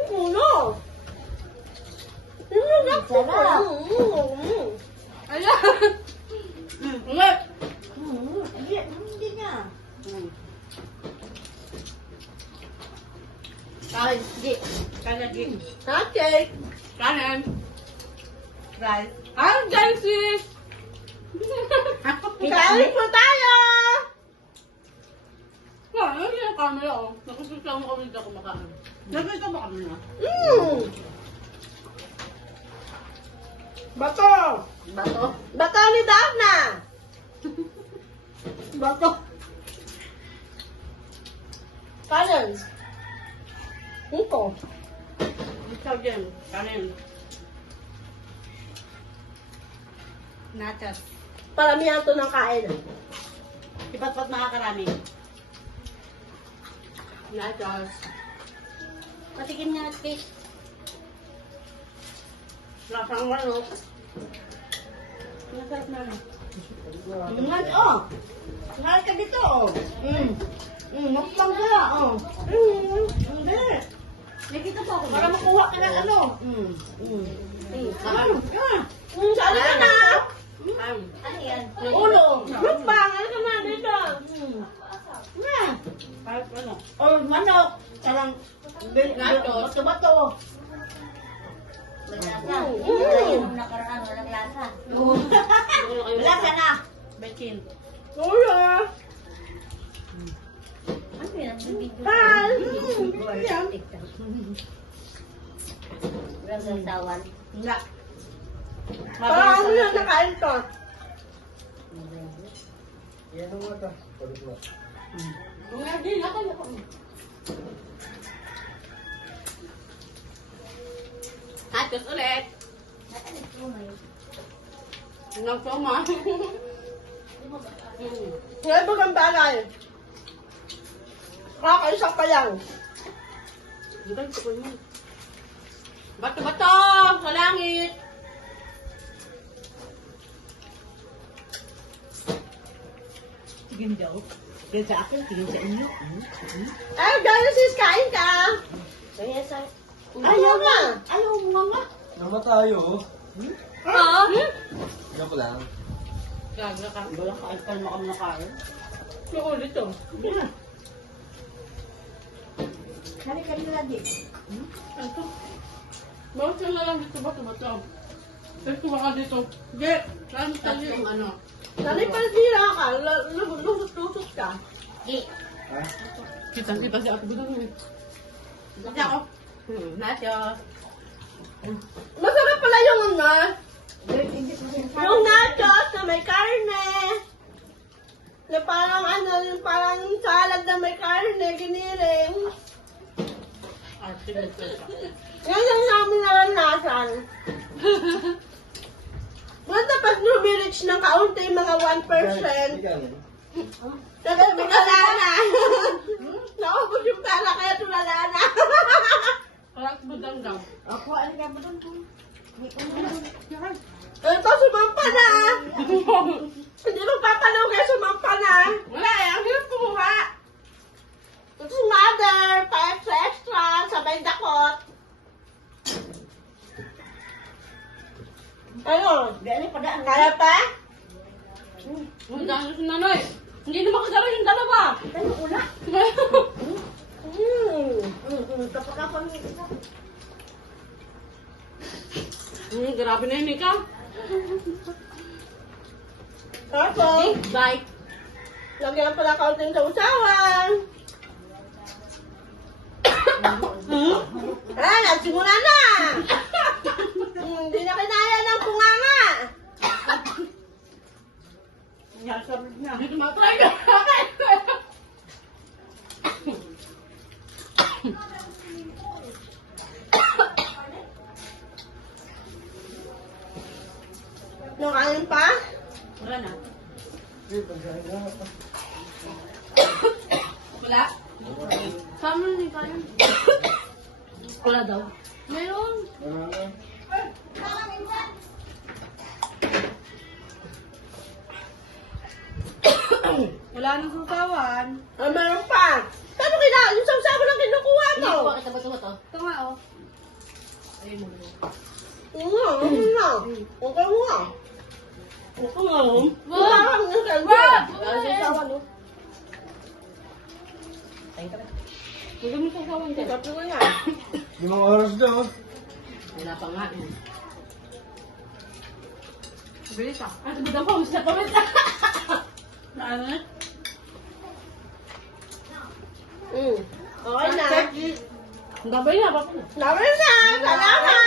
Ulo. Sarap. Ayan. Ulit. Hindi nga. Kain. Di. Kain. Okay. Kain. Right. Ang Genesis! Kain po tayo! Ano yung camera oh? Nakususaw mo kami dito kumakain. Nagkita mo kami na? Bato! Bato? Bato ni Dana! Bato? Kanin. Ito. Ikaw dyan. Kanin. Nachos. Paramihan to ng kain. Ipat-pat makakarami. Nachos. Patikim nga fish. Lasang manok. Masarap na. Naman, oh. Nakain ka dito, oh. Mukbang sila, oh. Hindi. Nakita po ako. Para makuha ka ng ano. Saan ka na? Ano yan? Ulo. Mukbang, ano ka na dito? Kahit ano. Oh, manok. Sarang Nachos. bato-bato. Yung nakaraan, walang lasa. Wala ka na. Bekin. Ulo. Ano yan? Bibigyo. Tal. Walang sasawan. Nga. Parang ano na nakain to? Nga din. Nakan ako. Nachos ulit. Nang soma. Ngayon ba ang bagay? Kakaisa pa lang. Bato-bato sa langit. Tingin daw. Kaya sa akin, tingin sa inyo. Ay, Genesis, kain ka. Kaya sa... Ayaw nga. Ayaw mo nga. Nama tayo. Oo. Joke lang. Gaga ka. Wala ka. Alpal mo kami nakain. Yung ulit to. Kari ka nila di. Ito. Bakit ka na lang dito bato-bato? Ito ka dito. Hindi. Saan tayo yung ano? Sanay pa sira ka. Lusot-lusot ka. Di. Kita si Ate Budong. Kasi ako. Nachos. Masarap pala yung ano. Yung nachos na may karne. Na parang ano, yung parang salad na may karne, giniling. Ate Budong. Yan ang namin naranasan. Basta pag lumilits ng kaunti, mga 1%. Tapos wala na. Naubos yung pera, kaya tulala na. Parang Budong daw. Ako, ano ka ba doon? Ito, sumampa na. Hindi mo papalaw kaya sumampa na. Wala eh. Ang hirap kumuha. Ito si mother, pa-extra, sabay dakot. Ano? Kaya pa? Ang dami si Nanoy. Hindi naman kasama yung dalawa. Ano ula? Kapag Grabe na yun, Ika. Tapos, Big bite. lagyan pala kaunting sausawan. Nagsimula na! Hindi na kinaya ng bunganga. Hindi tumatry ka. Nakain pa? Wala na. Wala? Saan mo na kain? Wala daw. Meron. Wala nang susawan. Meron pa. Paano kina? Yung sausawan lang kinukuha mo. Bakit ba ito? Ito nga, oh. Ayun mo. Okay na. Okay nga. Okay nga. Wag! Parang yung saldo. Wag! Ang sasawa, no? Huwag mo sa kawan din. Sabi ko na. 5 oras na, oh. Wala pa nga eh. Bilis ah. Ah, bigyan ko. Gusto pa rin. Na ano na? Okay na. Ang gabay na. Bakit? Laban na. Salamat.